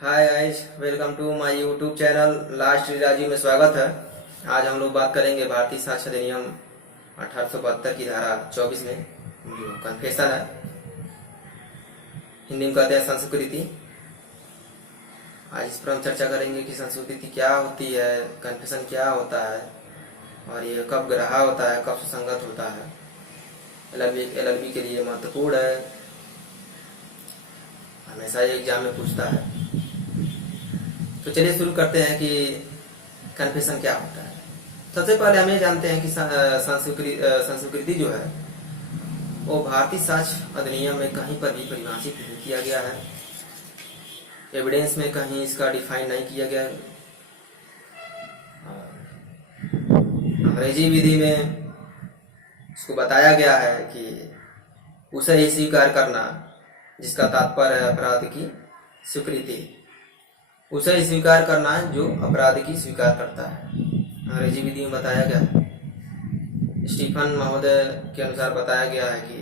Hi guys, welcome to my YouTube channel last Rajeev में स्वागत है। आज हम लोग बात करेंगे भारतीय साक्ष्य अधिनियम 1872 की धारा 24 में जो कन्फेशन है, हिंदी में कहते हैं संस्कृति। आज इस पर हम चर्चा करेंगे कि संस्कृति क्या होती है, कन्फेशन क्या होता है और ये कब ग्राह्य होता है, कब सुसंगत होता है। एलएलबी के लिए महत्वपूर्ण है, हमेशा ये एग्जाम में पूछता है। तो चलिए शुरू करते हैं कि कन्फेशन क्या होता है। सबसे पहले हम ये जानते हैं कि संस्कृति जो है वो भारतीय साक्ष्य अधिनियम में कहीं पर भी परिभाषित नहीं किया गया है। एविडेंस में कहीं इसका डिफाइन नहीं किया गया है। अंग्रेजी विधि में इसको बताया गया है कि उसे ही स्वीकार करना जिसका तात्पर्य है अपराध की स्वीकृति, उसे ही स्वीकार करना है जो अपराध की स्वीकार करता है। अंग्रेजी विधि में बताया गया है। स्टीफन महोदय के अनुसार बताया गया है कि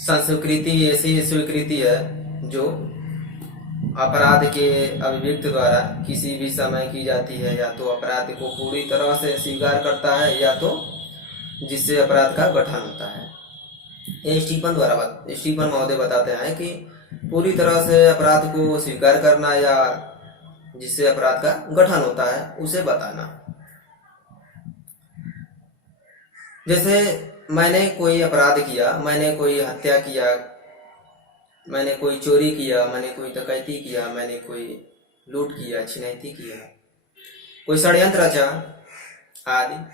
संस्कृति ऐसी स्वीकृति है जो अपराध के अभिव्यक्त द्वारा किसी भी समय की जाती है, या तो अपराध को पूरी तरह से स्वीकार करता है या तो जिससे अपराध का गठन होता है। ये स्टीफन महोदय बताते हैं कि पूरी तरह से अपराध को स्वीकार करना या जिससे अपराध का गठन होता है उसे बताना। जैसे मैंने कोई अपराध किया, मैंने कोई हत्या किया, मैंने कोई चोरी किया, मैंने कोई डकैती किया, मैंने कोई लूट किया, छिनैती किया, कोई षड्यंत्र रचा आदि,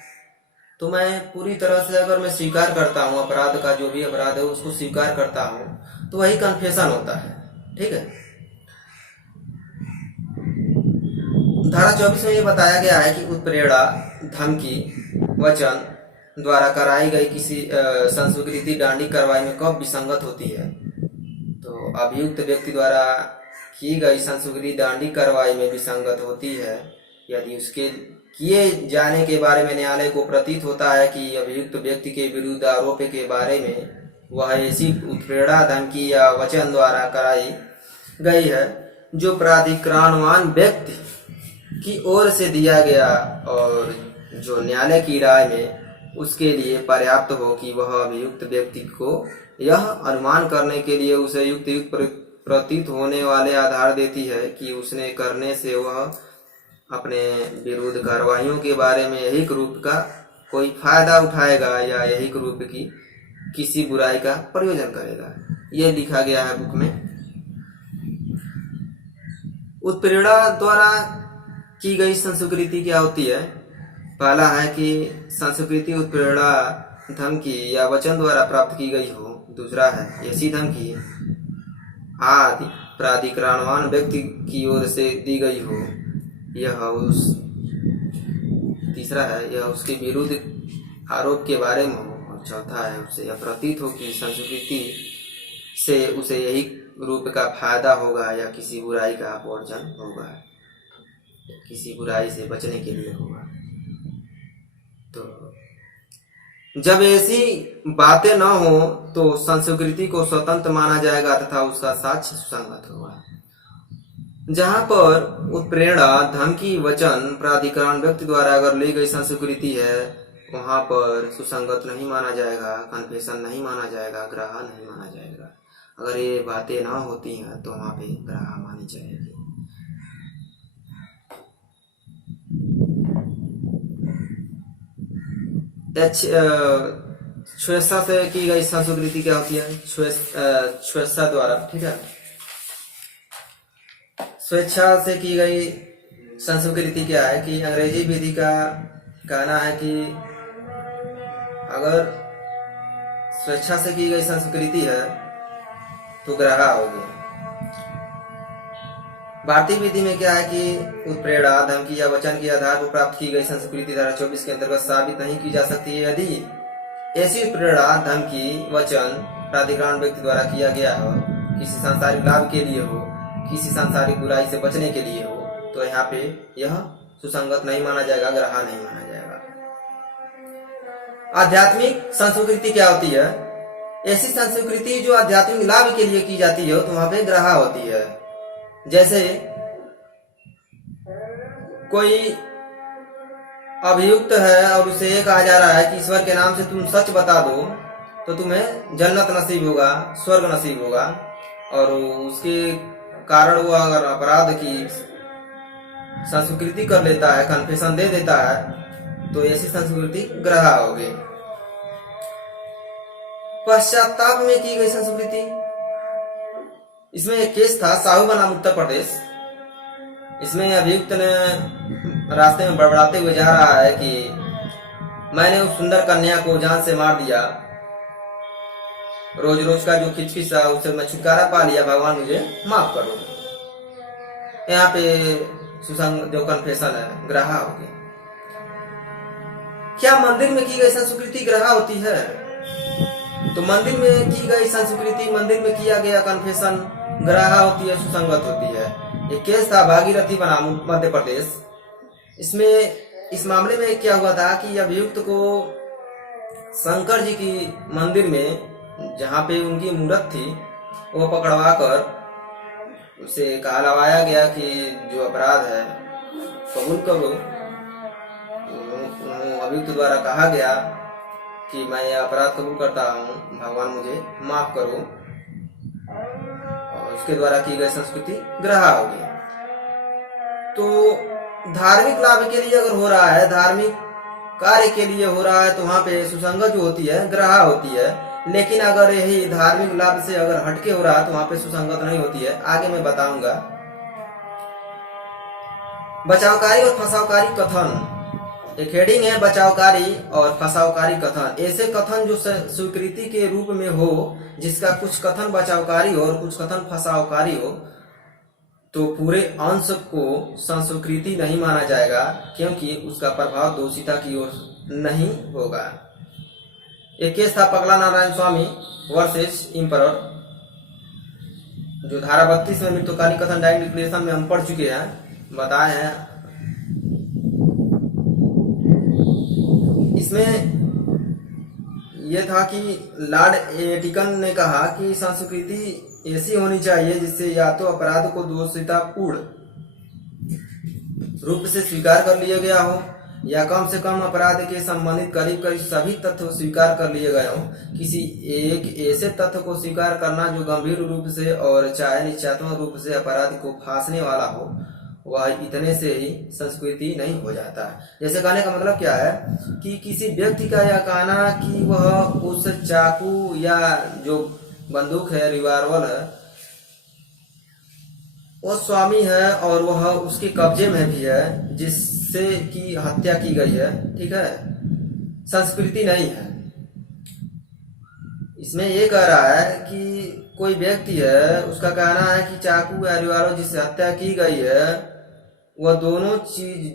तो मैं पूरी तरह से अगर मैं स्वीकार करता हूँ अपराध का, जो भी अपराध है उसको स्वीकार करता हूँ, तो वही कन्फेशन होता है। ठीक है। धारा 24 में ये बताया गया है कि उत्प्रेरणा, धमकी, वचन द्वारा कराई गई किसी संस्कृति डांडी कार्रवाई में कब विसंगत होती है। तो अभियुक्त व्यक्ति द्वारा की गई संस्कृति डांडी कार्रवाई में विसंगत होती है यदि उसके किए जाने के बारे में न्यायालय को प्रतीत होता है कि अभियुक्त व्यक्ति के विरुद्ध आरोप के बारे में वह ऐसी उत्प्रेरणा, धमकी या वचन द्वारा कराई गई है जो प्राधिकरणवान व्यक्ति की ओर से दिया गया और जो न्यायालय की राय में उसके लिए पर्याप्त हो कि वह अभियुक्त व्यक्ति को यह अनुमान करने के लिए उसे युक्त प्रतीत होने वाले आधार देती है कि उसने करने से वह अपने विरुद्ध कार्रवाइयों के बारे में यही रूप का कोई फायदा उठाएगा या यही रूप की किसी बुराई का प्रयोजन करेगा। यह लिखा गया है बुक में। उत्प्रेरणा द्वारा की गई संस्कृति क्या होती है। पहला है कि संस्कृति उत्प्रेरणा, धमकी या वचन द्वारा प्राप्त की गई हो। दूसरा है ऐसी धमकी आदि प्राधिकरणवान व्यक्ति की ओर से दी गई हो। तीसरा है यह उसके विरुद्ध आरोप के बारे में हो। और चौथा है उसे यह प्रतीत हो कि संस्कृति से उसे यही रूप का फायदा होगा या किसी बुराई का अपवर्जन होगा, किसी बुराई से बचने के लिए होगा। तो जब ऐसी बातें न हो तो संस्कृति को स्वतंत्र माना जाएगा तथा उसका साक्ष्य सुसंगत होगा। जहां पर उत्प्रेरणा, धमकी, वचन प्राधिकरण व्यक्ति द्वारा अगर ली गई संस्कृति है वहां पर सुसंगत नहीं माना जाएगा, कन्फेशन नहीं माना जाएगा, ग्राह्य नहीं माना जाएगा। अगर ये बातें ना होती हैं तो वहां पे ग्राह्य मानी जाएगी। स्वेच्छा से की गई संस्कृति क्या होती है। स्वेच्छा द्वारा, ठीक है, स्वेच्छा से की गई संस्कृति क्या है कि अंग्रेजी विधि का कहना है कि अगर स्वेच्छा से की गई संस्कृति है तो ग्राह्य होगी। भारतीय विधि में क्या है कि उत्प्रेरणा, धमकी या वचन के आधार पर प्राप्त की गई संस्कृति धारा 24 के अंतर्गत साबित नहीं की जा सकती है यदि ऐसी उत्प्रेरणा, धमकी, वचन प्राधिकरण व्यक्ति द्वारा किया गया हो, किसी सांसारिक लाभ के लिए हो, किसी सांसारिक बुराई से बचने के लिए हो, तो यहाँ पे यह सुसंगत नहीं माना जाएगा, ग्राह्य नहीं माना जाएगा। आध्यात्मिक संस्कृति क्या होती है। ऐसी संस्कृति जो आध्यात्मिक लाभ के लिए की जाती है तो वहां पे ग्राह्य होती है। जैसे कोई अभियुक्त है और उसे ये कहा जा रहा है कि ईश्वर के नाम से तुम सच बता दो तो तुम्हें जन्नत नसीब होगा, स्वर्ग नसीब होगा, और उसके कारण वो अगर अपराध की संस्वीकृति कर लेता है, कन्फेशन दे देता है, तो ऐसी संस्कृति ग्रहा होगी। पश्चाताप में की गई संस्कृति, इसमें एक केस था साहू बनाम उत्तर प्रदेश। इसमें अभियुक्त ने रास्ते में बड़बड़ाते हुए जा रहा है कि मैंने उस सुंदर कन्या को जान से मार दिया, रोज रोज का जो खिचखिच था उससे मैं छुटकारा पा लिया, भगवान मुझे माफ करो। यहाँ पे सुसंग जो कन्फेशन है ग्रहा हो गया। क्या मंदिर में की गई संस्कृति ग्रहा होती है? तो मंदिर में की गई संस्कृति, मंदिर में किया गया कन्फेशन ग्रहा होती है, सुसंगत होती है। एक केस था भागीरथी बनाम मध्य प्रदेश। इसमें इस मामले में क्या हुआ था कि अभियुक्त को शंकर जी की मंदिर में जहाँ पे उनकी मूर्त थी वो पकड़वा कर उसे कहलवाया गया कि जो अपराध है कबूल करो। अभियुक्त द्वारा कहा गया कि मैं यह अपराध कबूल करता हूँ, भगवान मुझे माफ करो, और उसके द्वारा की गई संस्कृति ग्रहा होगी। तो धार्मिक लाभ के लिए अगर हो रहा है, धार्मिक कार्य के लिए हो रहा है, तो वहां पे सुसंगत जो होती है ग्रहा होती है। लेकिन अगर यही धार्मिक लाभ से अगर हटके हो रहा है तो वहां पे सुसंगत नहीं होती है। आगे मैं बताऊंगा। बचावकारी और फसावकारी कथन, एक हेडिंग है बचावकारी और फसावकारी कथन। ऐसे कथन जो स्वीकृति के रूप में हो, जिसका कुछ कथन बचावकारी हो और कुछ कथन फसावकारी हो, तो पूरे अंश को संस्कृति नहीं माना जाएगा, क्योंकि उसका प्रभाव दोषिता की ओर नहीं होगा। एक केस था पगला नारायण स्वामी वर्सेस इम्परर, जो धारा 32 में मृत्युकालीन कथन डायरेक्ट डिक्लेरेशन में हम पढ़ चुके हैं, बताए हैं। इसमें यह था कि लॉर्ड एटिकन ने कहा कि संस्कृति ऐसी होनी चाहिए जिससे या तो अपराध को दोषितापूर्ण रूप से स्वीकार कर लिया गया हो, या कम से कम अपराध के संबंधित करीब करीब सभी तथ्य स्वीकार कर लिए गए हों। किसी एक ऐसे तथ्य को स्वीकार करना जो गंभीर रूप से और चाहे निश्चयात्मक रूप से अपराध को फांसने वाला हो, वह इतने से ही संस्कृति नहीं हो जाता। जैसे कहने का मतलब क्या है कि किसी व्यक्ति का यह कहना कि वह उस चाकू या जो बंदूक है, रिवॉल्वर है, वो स्वामी है और वह उसके कब्जे में भी है जिससे कि हत्या की गई है, ठीक है, संस्कृति नहीं है। इसमें ये कह रहा है कि कोई व्यक्ति है, उसका कहना है कि चाकू या रिवॉल्वर जिससे हत्या की गई है, वह दोनों चीज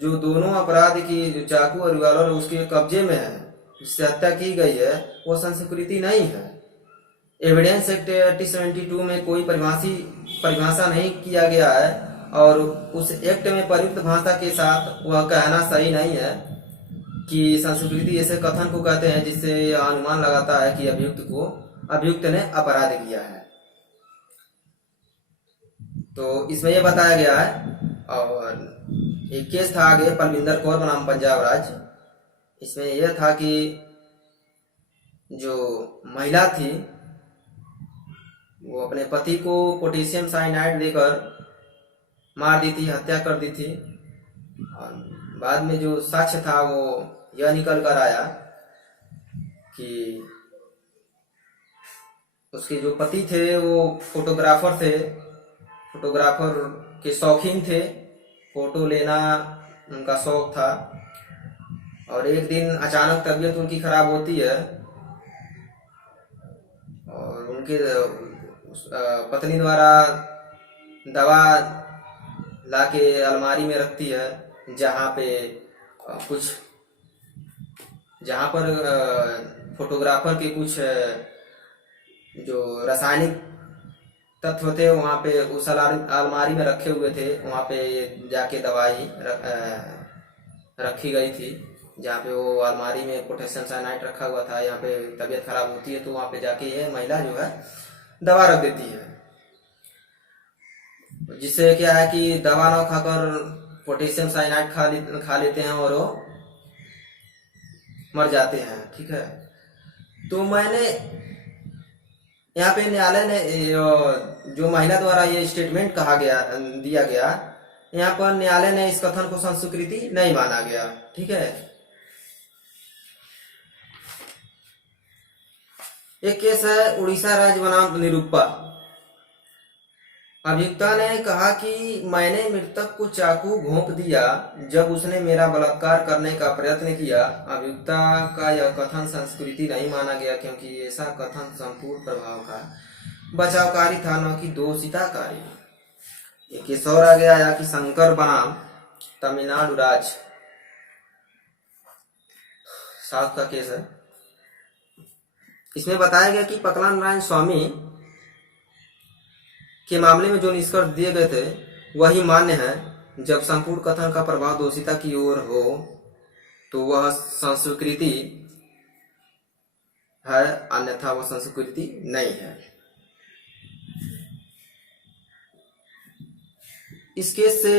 जो दोनों अपराध की, जो चाकू और रिवॉल्वर उसके कब्जे में है, जिससे हत्या की गई है, वो संस्कृति नहीं है। एविडेंस एक्ट 1872 में कोई परिभाषा नहीं किया गया है, और उस एक्ट में प्रयुक्त भाषा के साथ वह कहना सही नहीं है कि संस्कृति ऐसे कथन को कहते हैं जिससे अनुमान लगाता है कि अभियुक्त ने अपराध किया है। तो इसमें यह बताया गया है। और एक केस था आगे पलविंदर कौर बनाम पंजाब राज्य। इसमें यह था कि जो महिला थी वो अपने पति को पोटेशियम साइनाइड देकर मार दी थी, हत्या कर दी थी। और बाद में जो साक्ष्य था वो यह निकल कर आया कि उसके जो पति थे वो फोटोग्राफर थे, फोटोग्राफर के शौकीन थे, फोटो लेना उनका शौक था। और एक दिन अचानक तबीयत उनकी खराब होती है और उनके पत्नी द्वारा दवा लाके अलमारी में रखती है, जहाँ पर फोटोग्राफर के कुछ जो रासायनिक तत्व थे वहाँ पे उस अलमारी में रखे हुए थे। वहाँ पे जाके दवाई रखी गई थी, जहाँ पे वो अलमारी में पोटेशियम साइनाइड रखा हुआ था। यहाँ पे तबीयत खराब होती है तो वहाँ पे जाके ये महिला जो है दवा रख देती है। जिससे क्या है कि दवा ना खाकर पोटेशियम साइनाइड खा लेते हैं और वो मर जाते हैं। ठीक है, तो मैंने यहाँ पे न्यायालय ने जो महिला द्वारा ये स्टेटमेंट कहा गया दिया गया, यहाँ पर न्यायालय ने इस कथन को संस्कृति नहीं माना गया। ठीक है, एक केस है उड़ीसा राज्य बनाम निरुपा। अभियुक्ता ने कहा कि मैंने मृतक को चाकू घोंप दिया जब उसने मेरा बलात्कार करने का प्रयत्न किया। अभियुक्ता का यह कथन संस्कृति नहीं माना गया क्योंकि ऐसा कथन संपूर्ण प्रभाव का बचावकारी था, न कि दोषिताकारी। एक केस और आगे आया कि शंकर बनाम तमिलनाडु राज्य, साउथ का केस है। इसमें बताया गया कि पकला नारायण स्वामी के मामले में जो निष्कर्ष दिए गए थे वही मान्य है। जब संपूर्ण कथन का प्रभाव दोषिता की ओर हो तो वह संस्कृति है, अन्यथा वह संस्कृति नहीं है। इस केस से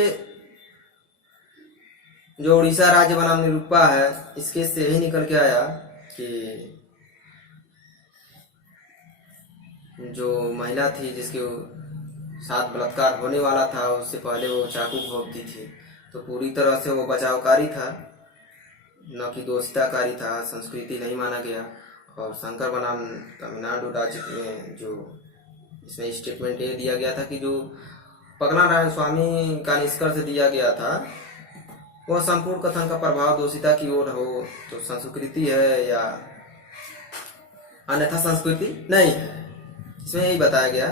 जो उड़ीसा राज्य बनाम निरुपा है, इस केस से यही निकल के आया कि जो महिला थी जिसके साथ बलात्कार होने वाला था, उससे पहले वो चाकू घोंप दी थी, तो पूरी तरह से वो बचावकारी था, न कि दोषिताकारी था। संस्कृति नहीं माना गया। और शंकर बनाम तमिलनाडु राज्य में जो इसमें स्टेटमेंट ये दिया गया था कि जो पकला नारायण स्वामी का निष्कर्ष दिया गया था वह संपूर्ण कथन का प्रभाव दोषिता की ओर हो तो संस्कृति है या अन्यथा संस्कृति नहीं है। इसमें यही बताया गया।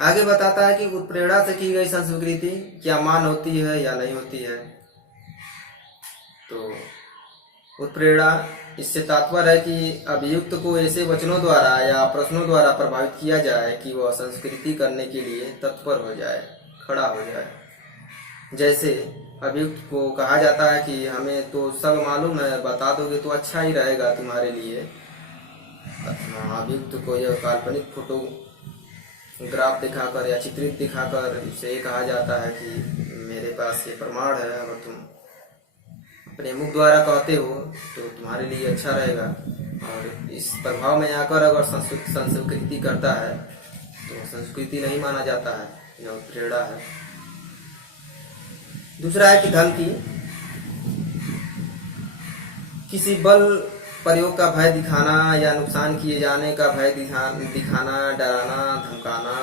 आगे बताता है कि उत्प्रेरणा से की गई संस्कृति क्या मान होती है या नहीं होती है। तो उत्प्रेरणा इससे तात्पर्य है कि अभियुक्त को ऐसे वचनों द्वारा या प्रश्नों द्वारा प्रभावित किया जाए कि वह संस्कृति करने के लिए तत्पर हो जाए, खड़ा हो जाए। जैसे अभियुक्त को कहा जाता है कि हमें तो सब मालूम है, बता दोगे तो अच्छा ही रहेगा तुम्हारे लिए। अभियुक्त को यह काल्पनिक फोटोग्राफ दिखाकर या चित्रित दिखाकर इसे कहा जाता है कि मेरे पास ये प्रमाण है, अगर तुम अपने मुख द्वारा कहते हो तो तुम्हारे लिए अच्छा रहेगा। और इस प्रभाव में आकर अगर संस्कृति करता है तो संस्कृति नहीं माना जाता है, यह प्रेरणा है। दूसरा है कि धमकी, किसी बल प्रयोग का भय दिखाना या नुकसान किए जाने का भय दिखाना, डराना, धमकाना,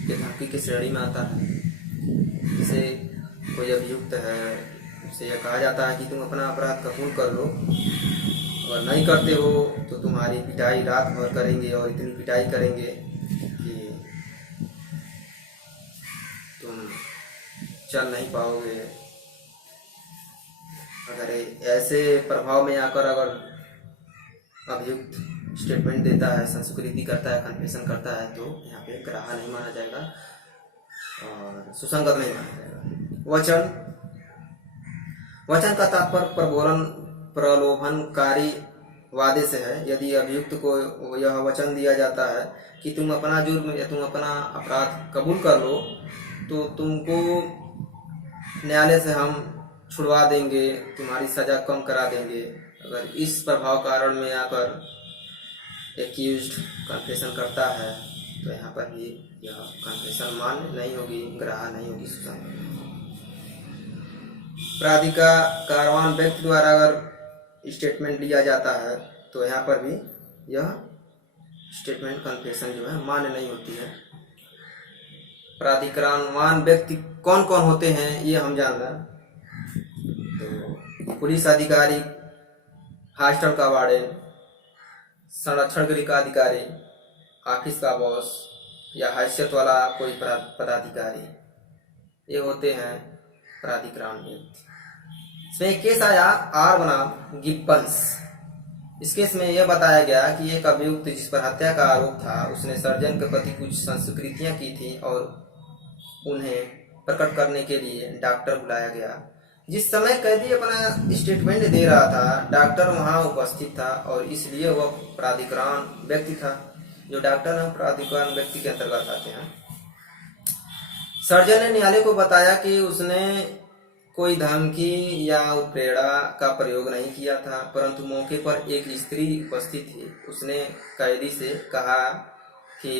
ये धमकी की श्रेणी में आता है। जैसे कोई अभियुक्त है, उससे यह कहा जाता है कि तुम अपना अपराध कबूल कर लो, अगर नहीं करते हो तो तुम्हारी पिटाई रात भर करेंगे और इतनी पिटाई करेंगे कि तुम चल नहीं पाओगे। अगर ऐसे प्रभाव में आकर अगर अभियुक्त स्टेटमेंट देता है, संस्कृति करता है, कन्फेशन करता है, तो यहाँ पे ग्राह्य नहीं माना जाएगा और सुसंगत नहीं माना जाएगा। वचन का तात्पर्य प्रलोभनकारी वादे से है। यदि अभियुक्त को यह वचन दिया जाता है कि तुम अपना जुर्म या तुम अपना अपराध कबूल कर लो तो तुमको न्यायालय से हम छुड़वा देंगे, तुम्हारी सजा कम करा देंगे। अगर इस प्रभाव कारण में आकर एक्यूज्ड कन्फेशन करता है तो यहाँ पर भी यह कन्फेशन मान्य नहीं होगी, ग्राह्य नहीं होगी, सुसंगत। प्राधिकारवान व्यक्ति द्वारा अगर स्टेटमेंट लिया जाता है तो यहाँ पर भी यह स्टेटमेंट कन्फेशन जो है मान्य नहीं होती है। प्राधिकारवान व्यक्ति कौन कौन होते हैं ये हम जान रहे हैं। तो पुलिस अधिकारी, हॉस्टल का वार्डन, संरक्षण गृह का अधिकारी, ऑफिस का बॉस या हैसियत वाला कोई पदाधिकारी, ये होते हैं प्राधिकरण व्यक्ति। इसमें एक केस आया आर बनाम गिब्बंस। इस केस में यह बताया गया कि एक अभियुक्त जिस पर हत्या का आरोप था उसने सर्जन के प्रति कुछ संस्कृतियां की थी और उन्हें प्रकट करने के लिए डॉक्टर बुलाया गया। जिस समय कैदी अपना स्टेटमेंट दे रहा था डॉक्टर वहां उपस्थित था और इसलिए वह प्राधिकरण व्यक्ति था। जो डॉक्टर है प्राधिकरण व्यक्ति के अंतर्गत आते हैं। सर्जन ने न्यायालय को बताया कि उसने कोई धमकी या उत्प्रेरणा का प्रयोग नहीं किया था, परंतु मौके पर एक स्त्री उपस्थित थी। उसने कैदी से कहा कि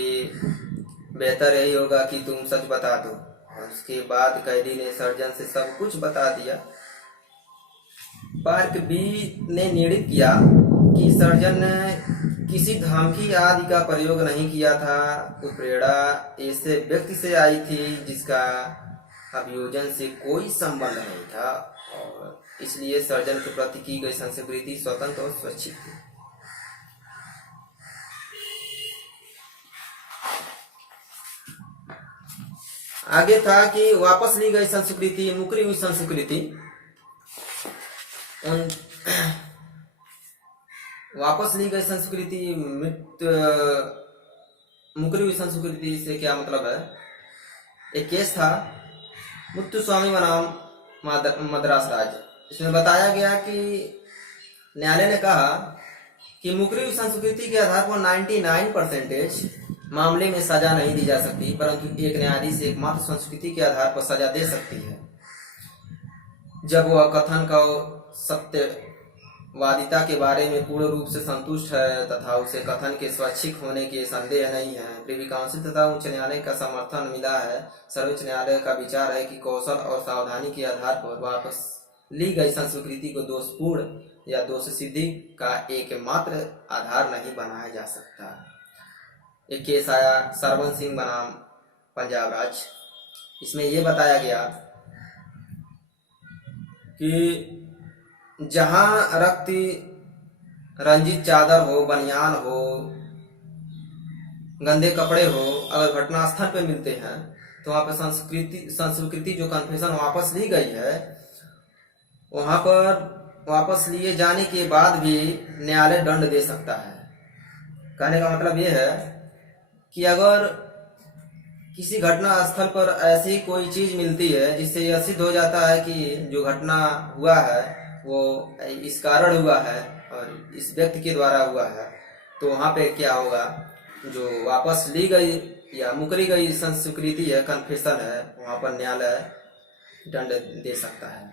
बेहतर यही होगा कि तुम सच बता दो, और उसके बाद कैदी ने सर्जन से सब कुछ बता दिया। पार्क बी ने निर्णित किया कि सर्जन ने किसी धमकी आदि का प्रयोग नहीं किया था। उत्प्रेरणा ऐसे व्यक्ति से आई थी जिसका अभियोजन से कोई संबंध नहीं था, और इसलिए सर्जन के प्रति की गई संस्कृति स्वतंत्र और स्वैच्छिक थी। आगे था कि वापस ली गई संस्कृति, मुकरी हुई संस्कृति। वापस ली गई संस्कृति, मुकरी हुई संस्कृति से क्या मतलब है? एक केस था मुत्तुस्वामी बनाम मद्रास राज्य। इसमें बताया गया कि न्यायालय ने कहा कि मुकरी हुई संस्कृति के आधार पर 99% मामले में सजा नहीं दी जा सकती, परंतु एक न्यायाधीश एकमात्र संस्कृति के आधार पर सजा दे सकती है जब वह कथन का सत्यवादिता के बारे में पूर्ण रूप से संतुष्ट है तथा उसे कथन के स्वैच्छिक होने के संदेह नहीं है। प्रिवी काउंसिल तथा उच्च न्यायालय का समर्थन मिला है। सर्वोच्च न्यायालय का विचार है कि कौशल और सावधानी के आधार पर वापस ली गई संस्कृति को दोषपूर्ण या दोष सिद्धि का एकमात्र आधार नहीं बनाया जा सकता। एक केस आया सरवन सिंह बनाम पंजाब राज्य। इसमें यह बताया गया कि जहां रक्त रंजित चादर हो, बनियान हो, गंदे कपड़े हो, अगर घटना स्थल पे मिलते हैं तो वहां पर संस्कृति जो कन्फेशन वापस ली गई है, वहां पर वापस लिए जाने के बाद भी न्यायालय दंड दे सकता है। कहने का मतलब यह है कि अगर किसी घटना स्थल पर ऐसी कोई चीज मिलती है जिससे यह सिद्ध हो जाता है कि जो घटना हुआ है वो इस कारण हुआ है और इस व्यक्ति के द्वारा हुआ है, तो वहां पे क्या होगा, जो वापस ली गई या मुकरी गई संस्कृति है, कन्फेशन है, वहां पर न्यायालय दंड दे सकता है।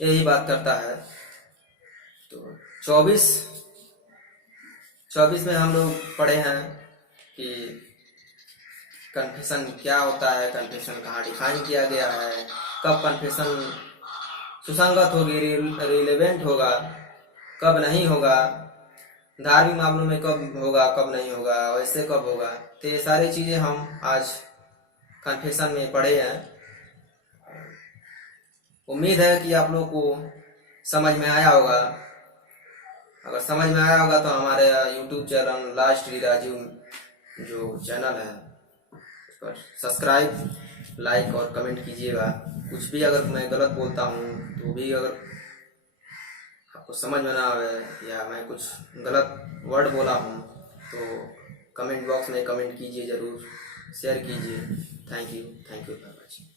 यही बात करता है। तो 24 में हम लोग पढ़े हैं कि कन्फेशन क्या होता है, कन्फेशन कहाँ डिफाइन किया गया है, कब कन्फेशन सुसंगत होगी, रिलेवेंट होगा, कब नहीं होगा, धार्मिक मामलों में कब होगा, कब नहीं होगा, वैसे कब होगा। तो ये सारी चीजें हम आज कन्फेशन में पढ़े हैं। उम्मीद है कि आप लोग को समझ में आया होगा। अगर समझ में आया होगा तो हमारे YouTube channel law study Rajeev जो चैनल है उस पर सब्सक्राइब, लाइक और कमेंट कीजिएगा। कुछ भी अगर मैं गलत बोलता हूँ तो भी अगर आपको समझ में ना आए या मैं कुछ गलत वर्ड बोला हूँ तो कमेंट बॉक्स में कमेंट कीजिए, ज़रूर शेयर कीजिए। Thank you for watching.